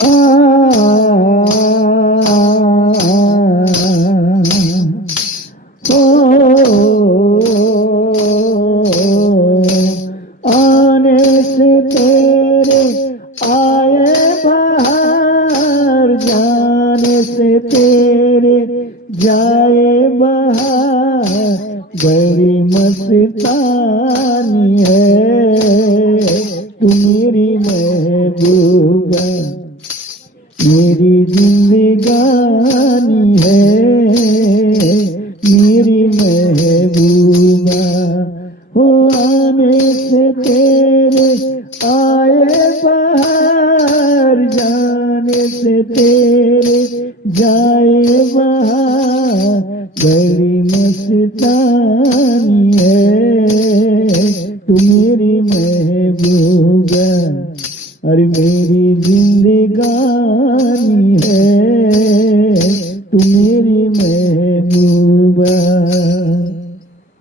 आने से तेरे आए बाहर, जाने से तेरे जाए बाहर, बड़ी मस्तानी है तू मेरी महबूबा, मेरी जिंदगानी है मेरी महबूबा। हो आने से तेरे आए बाहर, जाने से तेरे जाए बाहर, बड़ी मस्तानी है तू मेरी महबूबा, और मेरी जिंदगानी है